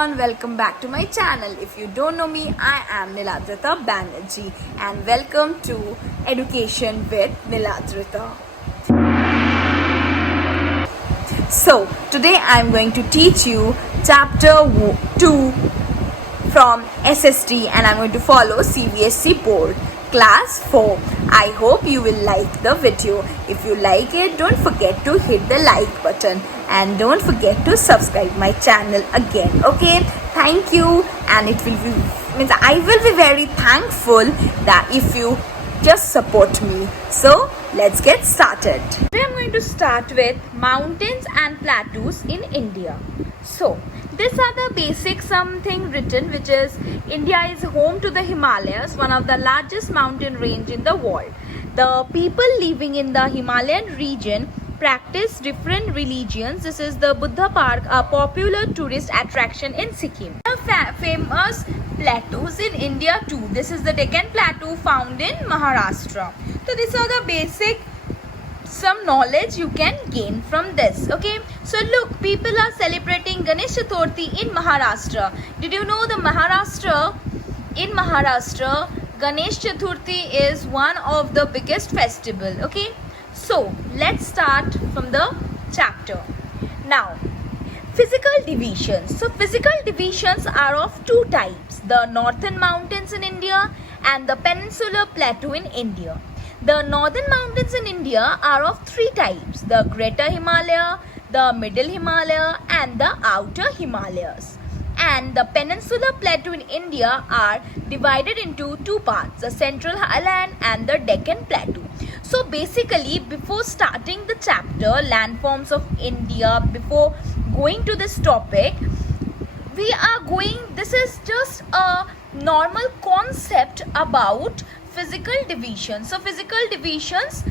And welcome back to my channel. If you don't know me, I am Niladrita Banerjee and welcome to Education with Niladrita. So today I am going to teach you chapter 2 from SST and I am going to follow CBSE board class 4. I hope you will like the video. If you like it, don't forget to hit the like button and don't forget to subscribe my channel again. Okay, thank you, and I will be very thankful that if you just support me. So let's get started. Today I'm going to start with mountains and plateaus in India. So these are the basic something written, which is India is home to the Himalayas, one of the largest mountain range in the world. The people living in the Himalayan region practice different religions. This is the Buddha Park, a popular tourist attraction in Sikkim. The famous plateaus in India too. This is the Deccan Plateau found in Maharashtra. So these are the basic some knowledge you can gain from this. Okay, so look, people are celebrating Ganesh Chaturthi in Maharashtra. Did you know in Maharashtra Ganesh Chaturthi is one of the biggest festival. Okay, so let's start from the chapter. Now, physical divisions. So physical divisions are of two types: the northern mountains in India and the peninsular plateau in India. The northern mountains in India are of three types: the Greater Himalaya, the Middle Himalaya and the Outer Himalayas. And the peninsular plateau in India are divided into two parts: the Central Highland and the Deccan Plateau. So basically, before starting the chapter landforms of India, before going to this topic, this is just a normal concept about physical divisions. So physical divisions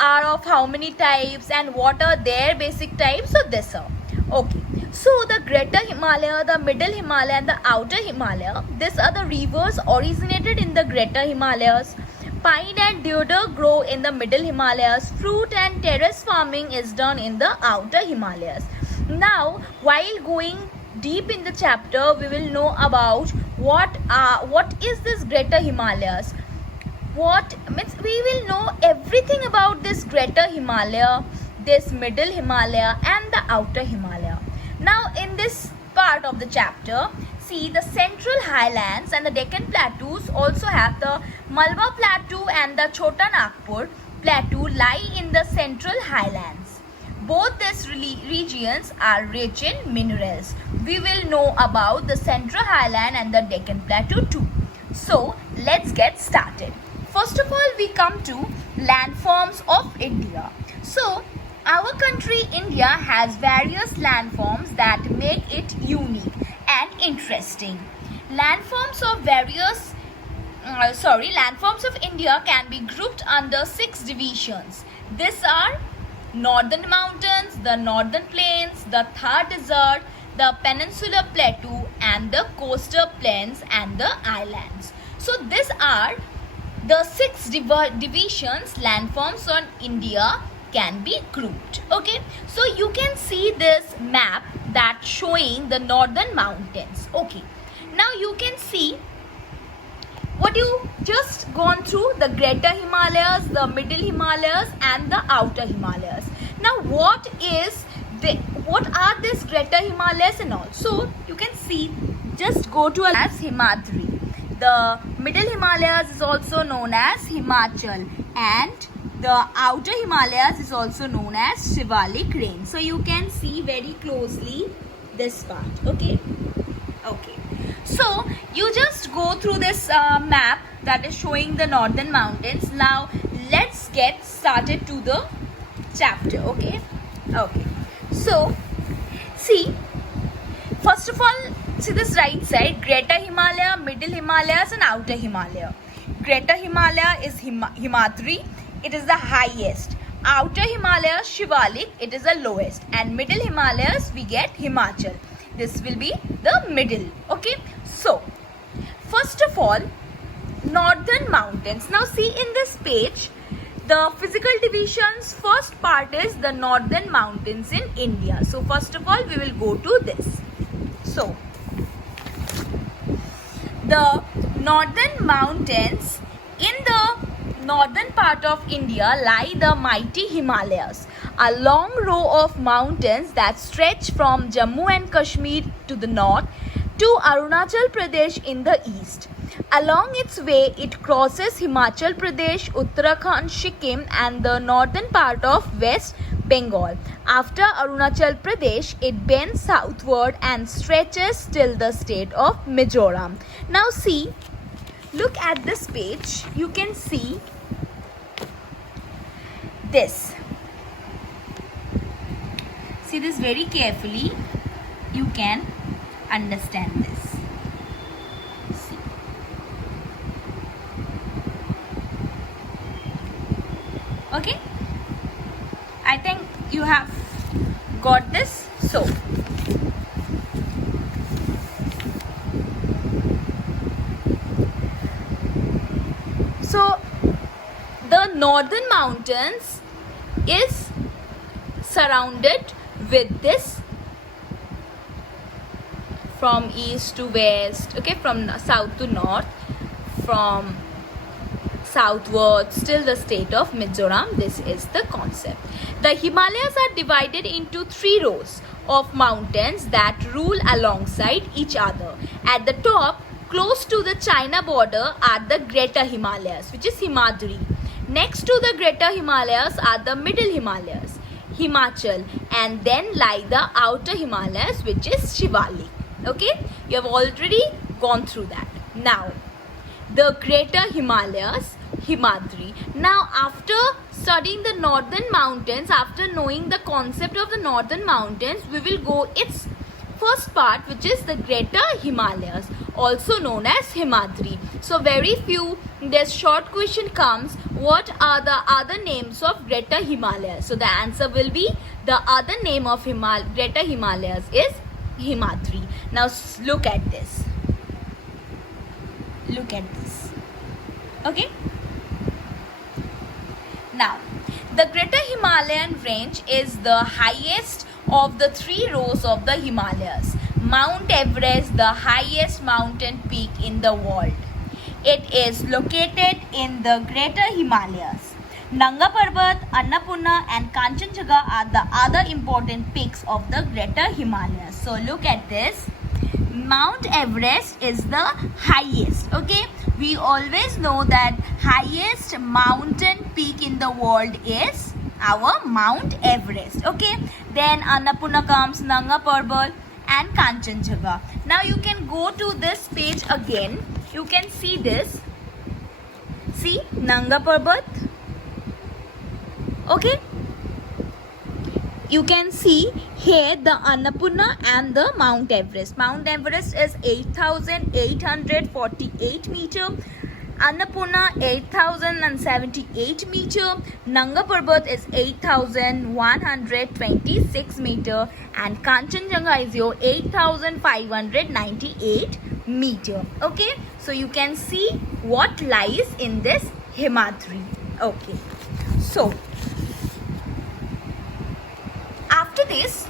are of how many types and what are their basic types. So this are okay. So the Greater Himalaya, the Middle Himalaya and the Outer Himalaya, these are the rivers originated in the Greater Himalayas. Pine and deodar grow in the Middle Himalayas. Fruit and terrace farming is done in the Outer Himalayas. Now, while going deep in the chapter, we will know about what is this Greater Himalayas. We will know everything about this Greater Himalaya, this Middle Himalaya and the Outer Himalaya. Now in this part of the chapter, see, the Central Highlands and the Deccan Plateaus also have the Malwa Plateau and the Chota Nagpur Plateau lie in the Central Highlands. Both these regions are rich in minerals. We will know about the Central Highland and the Deccan Plateau too. So let's get started. First of all, we come to landforms of India. So our country India has various landforms that make it unique and interesting. Landforms of India can be grouped under 6 divisions. These are Northern Mountains, the Northern Plains, the Thar Desert, the Peninsular Plateau and the Coastal Plains and the Islands. So these are the 6 divisions landforms on India can be grouped. Okay, so you can see this map that showing the northern mountains. Okay, now you can see what you just gone through: the Greater Himalayas, the Middle Himalayas and the Outer Himalayas. Now what are these Greater Himalayas and all? So you can see, just go to as Himadri. The Middle Himalayas is also known as Himachal and the Outer Himalayas is also known as Shivalik Range. So you can see very closely this part. Okay. So you just go through this map that is showing the northern mountains. Now let's get started to the chapter. Okay. So see, first of all, see this right side: Greater Himalaya, Middle Himalayas and Outer Himalaya. Greater Himalaya is Himadri. It is the highest. Outer Himalayas, Shivalik, it is the lowest. And Middle Himalayas, we get Himachal. This will be the middle. Okay. So, first of all, northern mountains. Now see in this page, the physical divisions, first part is the northern mountains in India. So first of all, we will go to this. So The northern mountains in the northern part of India lie the mighty Himalayas, a long row of mountains that stretch from Jammu and Kashmir to the north to Arunachal Pradesh in the east. Along its way, it crosses Himachal Pradesh, Uttarakhand, Sikkim, and the northern part of West Bengal. After Arunachal Pradesh, it bends southward and stretches till the state of Mizoram. Now see, look at this page. You can see this. See this very carefully. You can understand this. See. Okay? I think you have got this. So the northern mountains is surrounded with this from east to west, okay, from south to north, from southwards till the state of Mizoram. This is the concept. The Himalayas are divided into three rows of mountains that rule alongside each other. At the top, close to the China border, are the Greater Himalayas, which is Himadri. Next to the Greater Himalayas are the Middle Himalayas, Himachal, and then lie the Outer Himalayas, which is Shivalik. Okay, you have already gone through that. Now, the Greater Himalayas, Himadri. Now, after studying the northern mountains, after knowing the concept of the northern mountains, we will go its first part, which is the Greater Himalayas, also known as Himadri. So very few, this short question comes, what are the other names of Greater Himalayas? So the answer will be, the other name of Greater Himalayas is Himadri. Now look at this. Look at this. Okay? Now, the Greater Himalayan range is the highest of the three rows of the Himalayas. Mount Everest, the highest mountain peak in the world. It is located in the Greater Himalayas. Nanga Parbat, Annapurna and Kanchenjunga are the other important peaks of the Greater Himalayas. So look at this. Mount Everest is the highest. Okay, we always know that highest mountain peak in the world is our Mount Everest. Okay, then Annapurna comes, Nanga Parbat and Kanchenjunga. Now you can go to this page again. You can see this. See, Nanga Parbat. Okay, you can see here the Annapurna and the Mount Everest. Mount Everest is 8,848 meter. Annapurna 8,078 meter. Nanga Parbat is 8,126 meter. And Kanchenjunga is your 8,598 meter. Okay, so you can see what lies in this Himadri. Okay, so after this,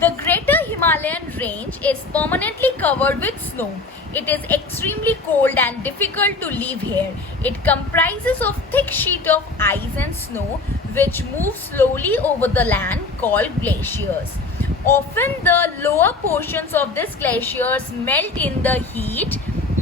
the Greater Himalayan range is permanently covered with snow. It is extremely cold and difficult to live here. It comprises of thick sheet of ice and snow which move slowly over the land called glaciers. Often the lower portions of these glaciers melt in the heat,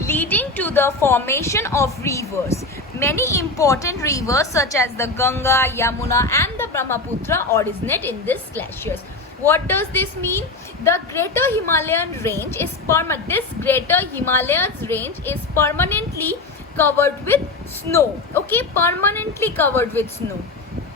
leading to the formation of rivers. Many important rivers such as the Ganga, Yamuna and the Brahmaputra originate in these glaciers. What does this mean? The Greater Himalayan range is this Greater Himalayas range is permanently covered with snow. Okay, permanently covered with snow.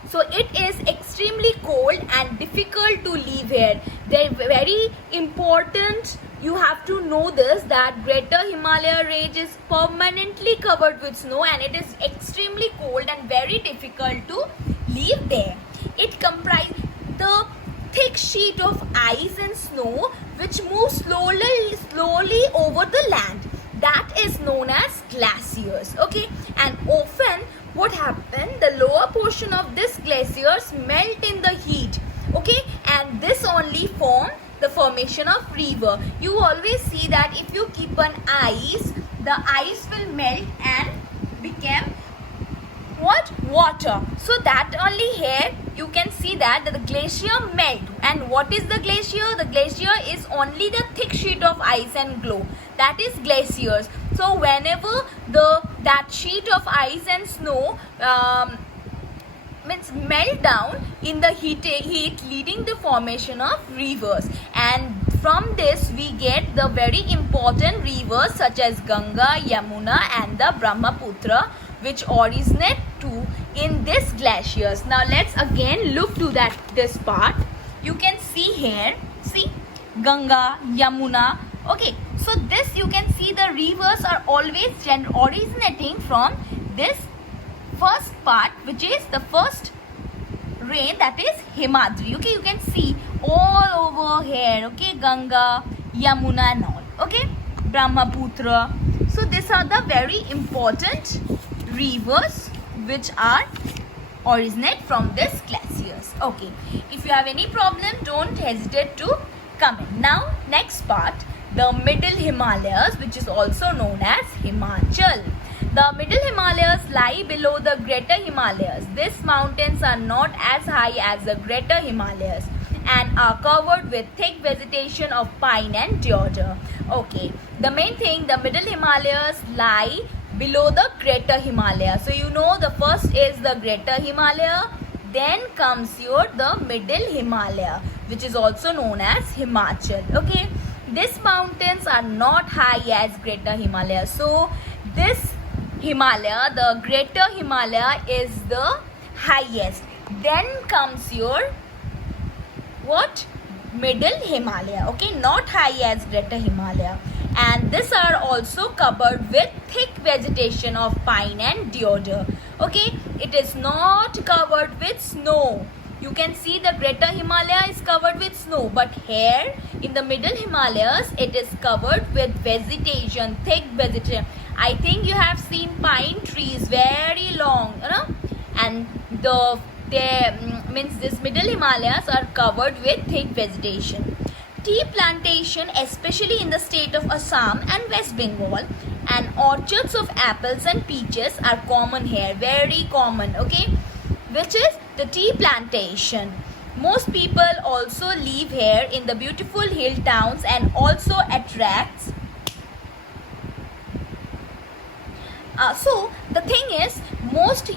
So it is extremely cold and difficult to live here. They're very important. You have to know this, that Greater Himalaya range is permanently covered with snow and it is extremely cold and very difficult to live there. It comprises the thick sheet of ice and snow which moves slowly over the land. That is known as glaciers. Okay, and often what happens, the lower portion of this glaciers melt in the heat. Okay, and this only form the formation of river. You always see that if you keep an ice the ice will melt and become what? Water. So that only here you can see that the glacier melt. And what is the glacier? The glacier is only the thick sheet of ice and glow. That is glaciers. So whenever that sheet of ice and snow means melt down in the heat leading the formation of rivers, and from this we get the very important rivers such as Ganga, Yamuna and the Brahmaputra, which originate to in this glaciers. Now let's again look to this part. You can see here, see Ganga, Yamuna. Okay, so this you can see the rivers are always originating from this first part, which is the first rain, that is Himadri. Okay, you can see all over here. Okay, Ganga, Yamuna and all. Okay, Brahmaputra. So these are the very important rivers which are originate from this glaciers. Okay, if you have any problem, don't hesitate to comment. Now next part, the middle Himalayas, which is also known as Himachal. The middle Himalayas lie below the greater Himalayas. These mountains are not as high as the greater Himalayas and are covered with thick vegetation of pine and deodar. Okay, the main thing, the middle Himalayas lie below the greater Himalaya. So you know the first is the greater Himalaya, then comes the middle Himalaya, which is also known as Himachal. Okay, these mountains are not high as greater Himalaya. So this Himalaya, the greater Himalaya is the highest. Then comes what? Middle Himalaya. Okay, not high as greater Himalaya. And these are also covered with thick vegetation of pine and deodar. Okay, it is not covered with snow. You can see the greater Himalaya is covered with snow, but here in the middle Himalayas it is covered with vegetation, thick vegetation. I think you have seen pine trees very long, you know, and this middle Himalayas are covered with thick vegetation. Tea plantation, especially in the state of Assam and West Bengal, and orchards of apples and peaches are common here, very common. Okay, which is the tea plantation. Most people also live here in the beautiful hill towns and also attracts. So the thing is, most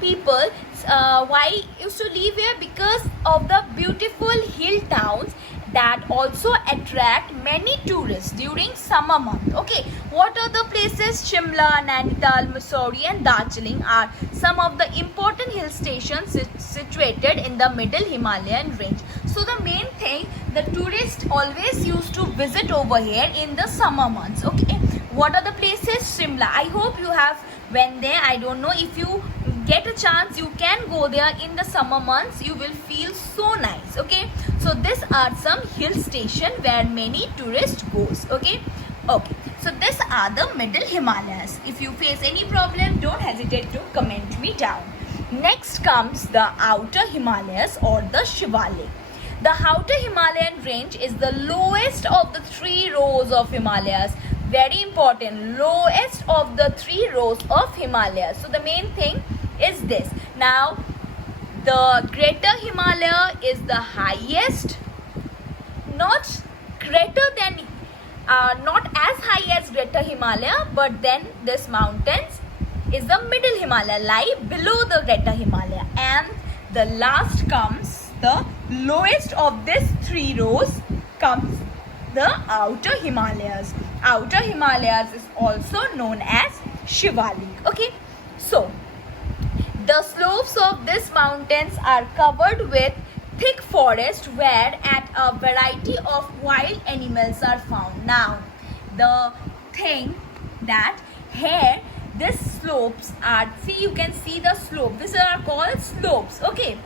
people why used to live here? Because of the beautiful hill towns that also attract many tourists during summer month. Okay, what are the places? Shimla, Nainital, Mussoorie and Darjeeling are some of the important hill stations situated in the middle Himalayan range. So the main thing, the tourists always used to visit over here in the summer months. Okay, what are the places? Shimla. I hope you have went there. I don't know, if you get a chance you can go there in the summer months. You will feel so nice. Okay, so these are some hill station where many tourists goes. Okay, so these are the middle Himalayas. If you face any problem, don't hesitate to comment me down. Next comes the outer Himalayas or the Shivalik. The outer Himalayan range is the lowest of the 3 rows of Himalayas. Very important, lowest of the 3 rows of Himalayas. So the main thing is this. Now the greater Himalaya is the highest, not greater than not as high as greater Himalaya, but then this mountains is the middle Himalaya, lie below the greater Himalaya, and the last comes the lowest of these 3 rows comes the outer Himalayas. Outer Himalayas is also known as Shivalik. Okay, so the slopes of these mountains are covered with thick forest where a variety of wild animals are found. Now the thing that here these slopes are, see, you can see the slope, these are called slopes. Okay,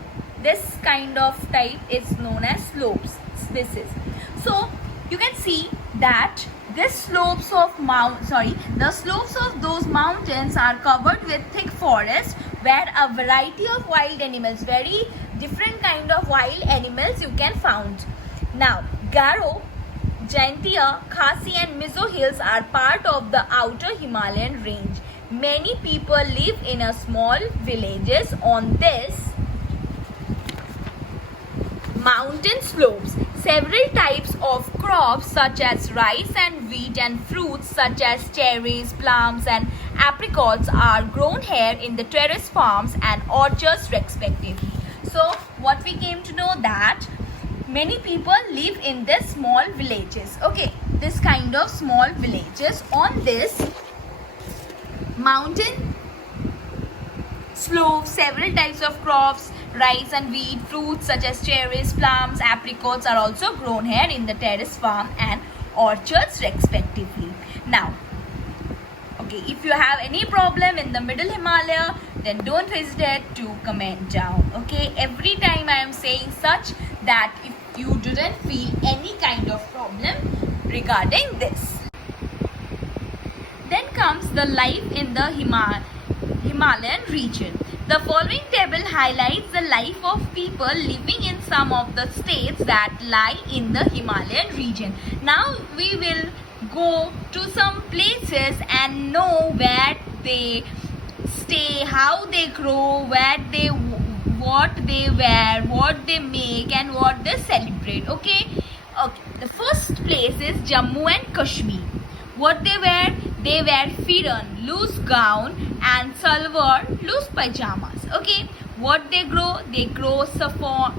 this kind of type is known as slopes. This is, so you can see that the slopes of those mountains are covered with thick forest where a variety of wild animals, very different kind of wild animals you can find. Now Garo Jaintia, Khasi and Mizo hills are part of the outer Himalayan range. Many people live in a small villages on this mountain slopes. Several types of crops such as rice and wheat and fruits such as cherries, plums and apricots are grown here in the terrace farms and orchards respectively. So what we came to know that many people live in this small villages. Okay, this kind of small villages on this mountain slope. Several types of crops, rice and wheat, fruits such as cherries, plums, apricots are also grown here in the terrace farm and orchards respectively. Now, okay, if you have any problem in the middle Himalaya, then don't hesitate to comment down. Okay, every time I am saying such that if you didn't feel any kind of problem regarding this. Then comes the life in the Himalayan region. The following table highlights the life of people living in some of the states that lie in the Himalayan region. Now we will go to some places and know where they stay, how they grow, what they wear, what they make and what they celebrate. Okay, the first place is Jammu and Kashmir. What they wear firan, loose gown and salwar, loose pajamas. Okay, what they grow saffron,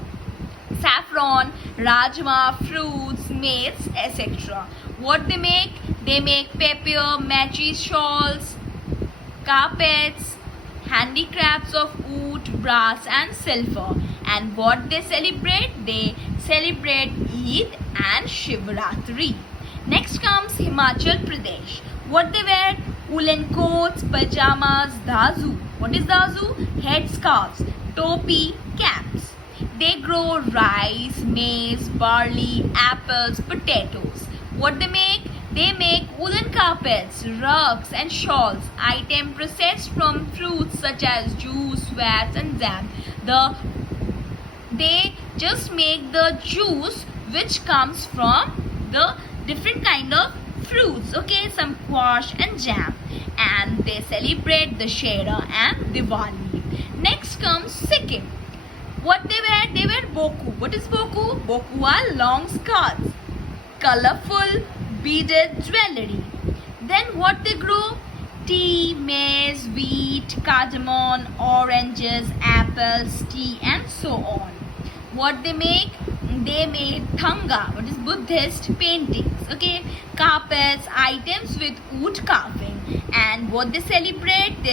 rajma, fruits, maize, etc. What they make paper, matches, shawls, carpets, handicrafts of wood, brass and silver. And what they celebrate Eid and Shivratri. Next comes Himachal Pradesh. What they wear? Woolen coats, pajamas, dazu. What is dazu? Headscarves, topi, caps. They grow rice, maize, barley, apples, potatoes. What they make? They make woolen carpets, rugs and shawls, item processed from fruits such as juice, wax and jam. They just make the juice which comes from the different kind of fruits, okay, some squash and jam, and they celebrate the Dussehra and Diwali. Next comes Sikkim. What they wear boku. What is boku? Boku are long skirts, colorful beaded jewelry. Then what they grow? Tea, maize, wheat, cardamom, oranges, apples, tea and so on. What they make? They make thanga, what is Buddhist paintings, okay, carpets, items with wood carving. And what they celebrate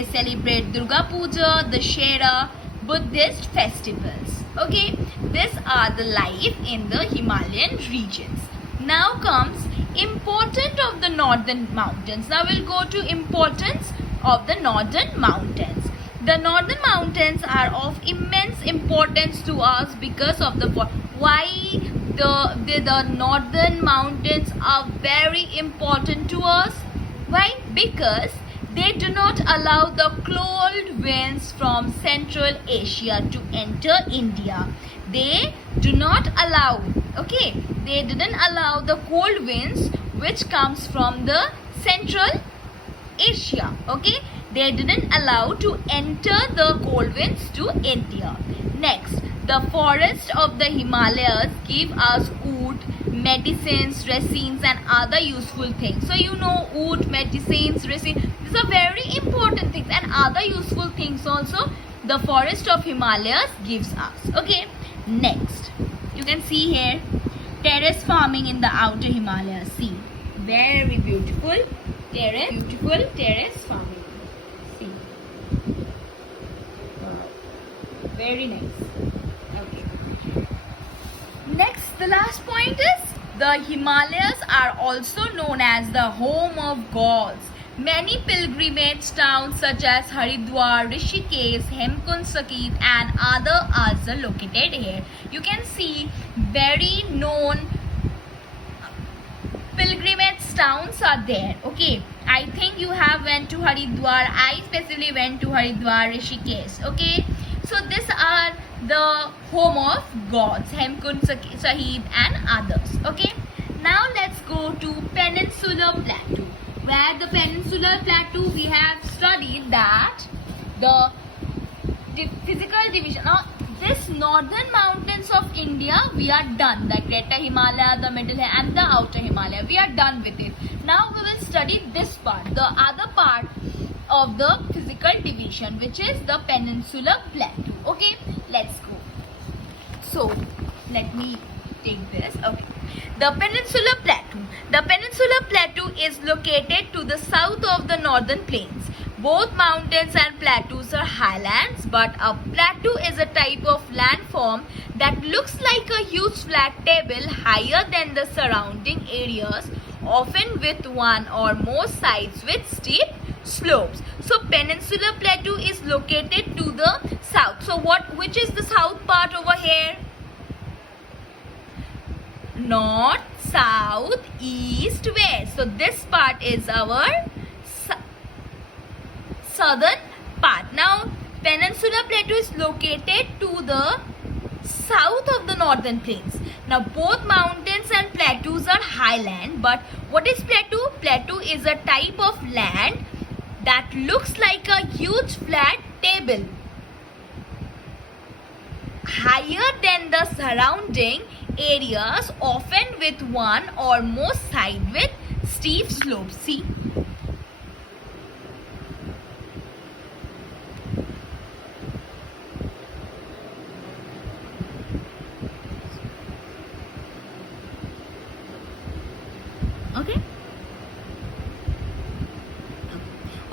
Durga Puja, the Dussehra, Buddhist festivals. Okay, these are the life in the Himalayan regions. Now comes importance of the northern mountains. Now we'll go to importance of the northern mountains. The northern mountains are of immense importance to us because of why the northern mountains are very important to us. Why? Because they do not allow the cold winds from Central Asia to enter India. They do not allow, okay, they didn't allow the cold winds which comes from the Central Asia, okay. They didn't allow to enter the cold winds to India. Next, the forests of the Himalayas give us wood, medicines, resins and other useful things. So you know wood, medicines, resins, these are very important things, and other useful things also the forest of Himalayas gives us. Okay, next you can see here terrace farming in the outer Himalayas. See, very beautiful terrace farming. Very nice. Okay. Next, the last point is the Himalayas are also known as the home of gods. Many pilgrimage towns such as Haridwar, Rishikesh, Hemkund Sakit and other are located here. You can see very known pilgrimage towns are there. Okay, I think you have went to Haridwar. I specifically went to Haridwar, Rishikesh. Okay. So these are the home of gods, Hemkund Sahib and others. Okay. Now let's go to Peninsular Plateau. Where the Peninsular Plateau we have studied that the physical division. Now this northern mountains of India we are done. The Greater Himalaya, the Middle and the Outer Himalaya, we are done with it. Now we will study this part, the other part of the physical division, which is the Peninsular Plateau. Okay, let's go. So let me take this. Okay, the Peninsular Plateau. The Peninsular Plateau is located to the south of the northern plains. Both mountains and plateaus are highlands, but a plateau is a type of landform that looks like a huge flat table higher than the surrounding areas, often with one or more sides with steep slopes. So Peninsular Plateau is located to the south. So which is the south part over here? North, south, east, west. So this part is our southern part. Now Peninsular Plateau is located to the south of the northern plains. Now both mountains and plateaus are highland, but what is plateau? Plateau is a type of land that looks like a huge flat table higher than the surrounding areas, often with one or more side with steep slopes. See, okay,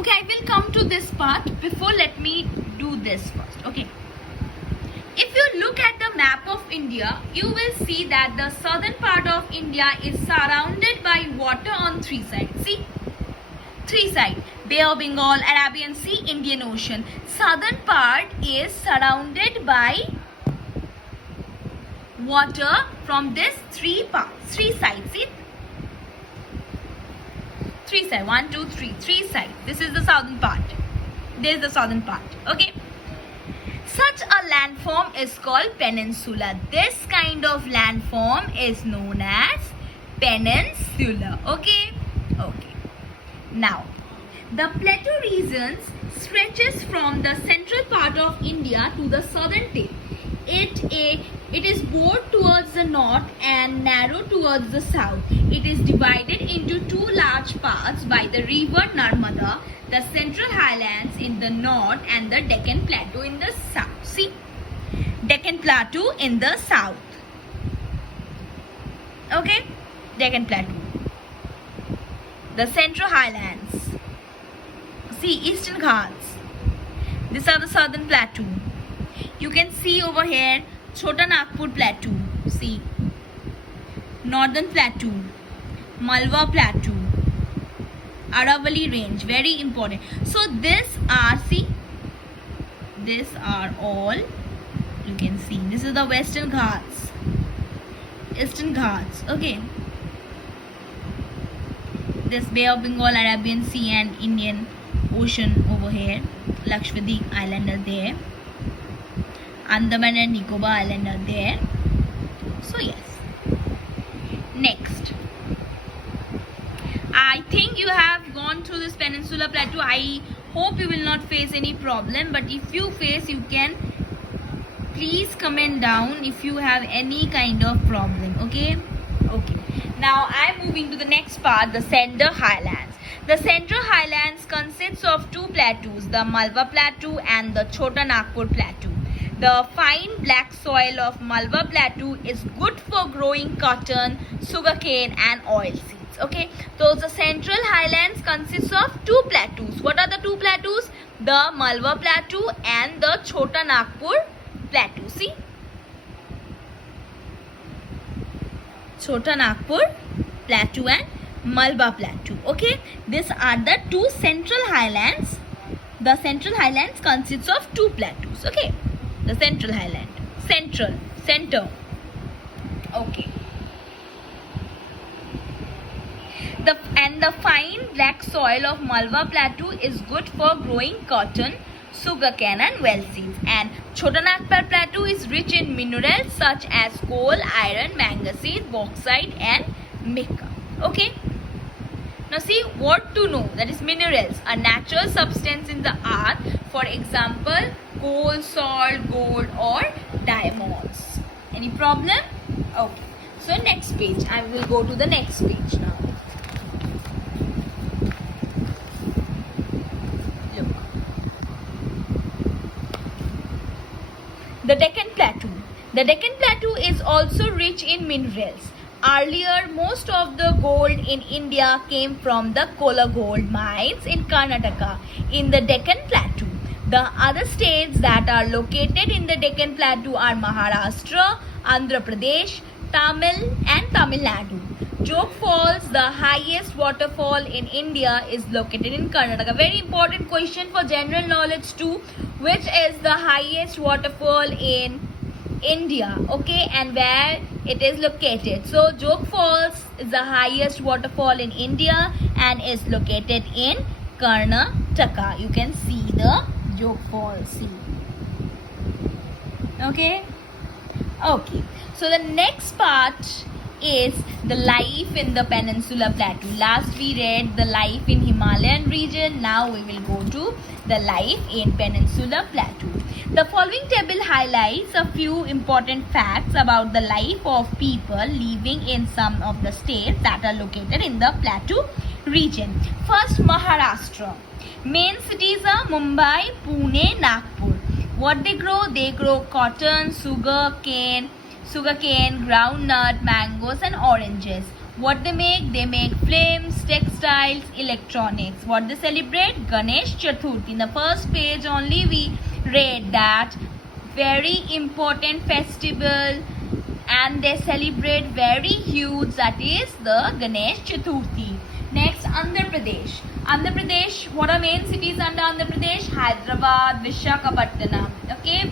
I will come to this part. Before, let me do this first. Okay, if you look at the map of India, you will see that the southern part of India is surrounded by water on three sides. See, three sides: Bay of Bengal, Arabian Sea, Indian Ocean. Southern part is surrounded by water from this three sides. See, three sides. 1, 2, 3. Three sides. This is the southern part. This is the southern part. Okay. Such a landform is called peninsula. This kind of landform is known as peninsula. Okay. Okay. Now, the plateau region stretches from the central part of India to the southern tip. It is broad towards the north and narrow towards the south. It is divided into two large parts by the river Narmada, the Central Highlands in the north and the Deccan Plateau in the south. See, Deccan Plateau in the south. Okay, Deccan Plateau. The Central Highlands. See, Eastern Ghats. These are the southern plateau. You can see over here Chota Nagpur Plateau. See, Northern Plateau, Malwa Plateau, Aravalli Range, very important. So these are, see, these are all, you can see, this is the Western Ghats, Eastern Ghats, okay. This Bay of Bengal, Arabian Sea and Indian Ocean over here, Lakshadweep Island are there, Andaman and Nicobar Island are there. So yes. Next, I think you have gone through this Peninsular Plateau. I hope you will not face any problem, but if you face, you can please comment down if you have any kind of problem. Okay. Okay. Now I am moving to the next part, the Central Highlands. The Central Highlands consists of two plateaus, the Malwa Plateau and the Chota Nagpur Plateau. The fine black soil of Malwa Plateau is good for growing cotton, sugarcane and oil seeds. Okay, so the Central Highlands consists of two plateaus. What are the two plateaus? The Malwa Plateau and the Chota Nagpur Plateau. See, Chota Nagpur Plateau and Malwa Plateau. Okay, these are the two Central Highlands. The Central Highlands consists of two plateaus. Okay, the Central Highland, center. Okay. The fine black soil of Malwa Plateau is good for growing cotton, sugarcane and well seeds. And Chota Nagpur Plateau is rich in minerals such as coal, iron, manganese, bauxite and mica. Okay. Now see what to know, that is minerals, a natural substance in the earth, for example coal, salt, gold or diamonds. Any problem? Okay. So next page, I will go to the next page now. Look. The Deccan Plateau. The Deccan Plateau is also rich in minerals. Earlier, most of the gold in India came from the Kola gold mines in Karnataka in the Deccan Plateau. The other states that are located in the Deccan Plateau are Maharashtra, Andhra Pradesh, Tamil and Tamil Nadu. Jog Falls, the highest waterfall in India, is located in Karnataka. Very important question for general knowledge too. Which is the highest waterfall in India? Okay, and where it is located? So Jog Falls is the highest waterfall in India and is located in Karnataka. You can see the Jog Falls. See. Okay. Okay. So the next part is the life in the Peninsula Plateau. Last we read the life in Himalayan region. Now we will go to the life in Peninsula Plateau. The following table highlights a few important facts about the life of people living in some of the states that are located in the Plateau region. First, Maharashtra. Main cities are Mumbai, Pune, Nagpur. What they grow? They grow cotton, sugarcane, groundnut, mangoes and oranges. What they make? They make films, textiles, electronics. What they celebrate? Ganesh Chaturthi. In the first page only we read that very important festival and they celebrate very huge, that is the Ganesh Chaturthi. Next, Andhra Pradesh. Andhra Pradesh, what are main cities under Andhra Pradesh? Hyderabad, Visakhapatnam, okay,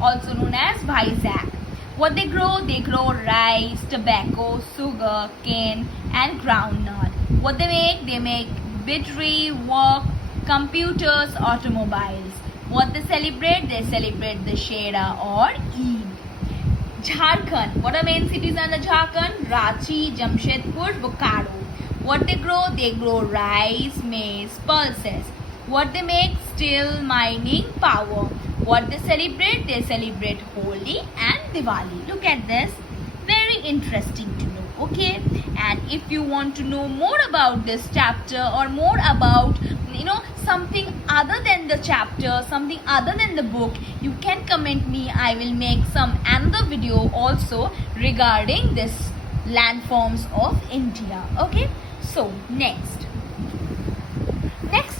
also known as Vizag. What they grow? They grow rice, tobacco, sugar, cane and groundnut. What they make? They make battery, work, computers, automobiles. What they celebrate? They celebrate the Shera or Eid. Jharkhand. What are main cities under Jharkhand? Ranchi, Jamshedpur, Bokaro. What they grow? They grow rice, maize, pulses. What they make? Steel, mining, power. What they celebrate? They celebrate Holi and Diwali. Look at this. Very interesting to know. Okay. And if you want to know more about this chapter or more about something other than the chapter, something other than the book, you can comment me. I will make some another video also regarding this landforms of India. Okay. So next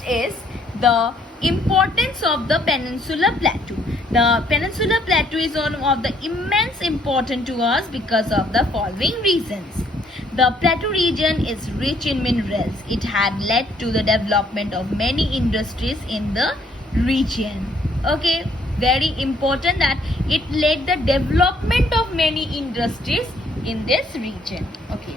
is the importance of the Peninsula Plateau. The Peninsula Plateau is one of the immense importance to us because of the following reasons. The Plateau region is rich in minerals. It had led to the development of many industries in the region. Okay, very important that it led the development of many industries in this region. Okay,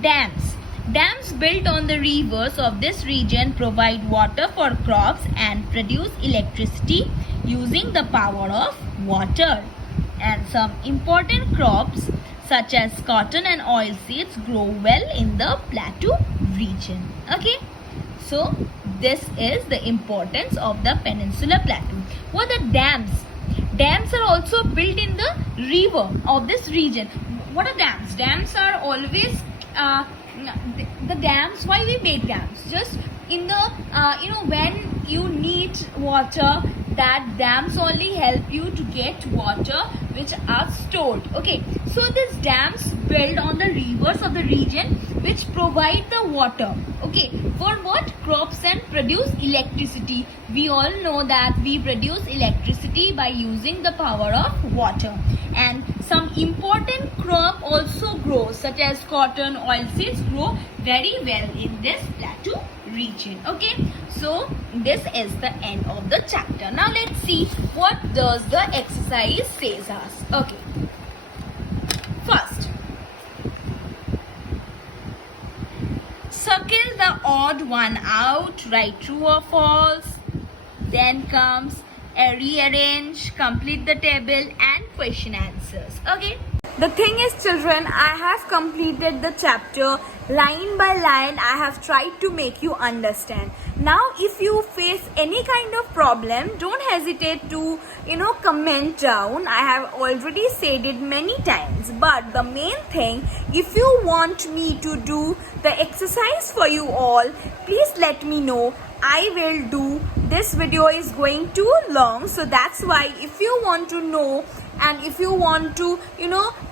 dams. Dams built on the rivers of this region provide water for crops and produce electricity using the power of water. And some important crops such as cotton and oilseeds grow well in the Plateau region. Okay, so this is the importance of the Peninsula Plateau. What are dams? Dams are also built in the river of this region. What are dams? Dams are always the dams. Why we make dams? Just in the when you need water, that dams only help you to get water which are stored. Okay, so these dams built on the rivers of the region which provide the water. Okay, for what? Crops and produce electricity. We all know that we produce electricity by using the power of water. And some important crop also grow, such as cotton, oilseeds grow very well in this Plateau region. Okay, so this is the end of the chapter. Now let's see what does the exercise says us. Okay, first, circle the odd one out, write true or false. Then comes rearrange, complete the table and question answers. Okay, The thing is, children, I have completed the chapter line by line. I have tried to make you understand. Now, if you face any kind of problem, don't hesitate to, comment down. I have already said it many times. But the main thing, if you want me to do the exercise for you all, please let me know. I will do. This video is going too long, so that's why if you want to know and if you want to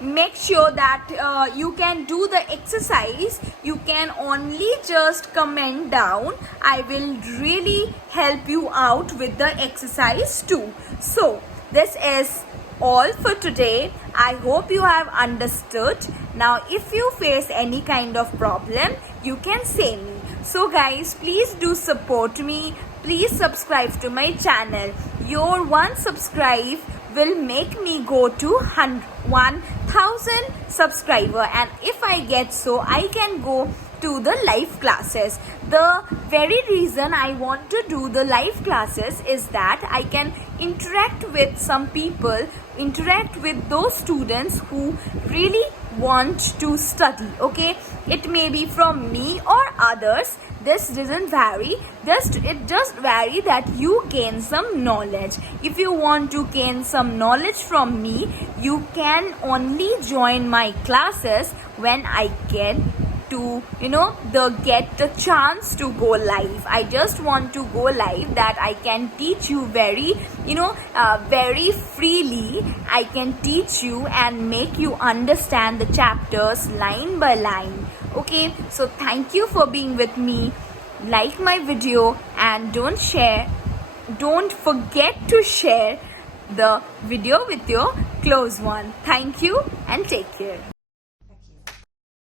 make sure that you can do the exercise, you can only just comment down. I will really help you out with the exercise too. So this is all for today. I hope you have understood. Now if you face any kind of problem, you can say me. So guys, please do support me. Please subscribe to my channel. Your one subscribe will make me go to 1,000 subscriber, and if I get so, I can go to the live classes. The very reason I want to do the live classes is that I can interact with some people, interact with those students who really want to study. Okay, it may be from me or others. This doesn't vary. It just vary that you gain some knowledge. If you want to gain some knowledge from me, you can only join my classes when I get to get the chance to go live. I just want to go live that I can teach you very very freely. I can teach you and make you understand the chapters line by line. Okay, so thank you for being with me. Like my video and don't forget to share the video with your close one. Thank you and take care.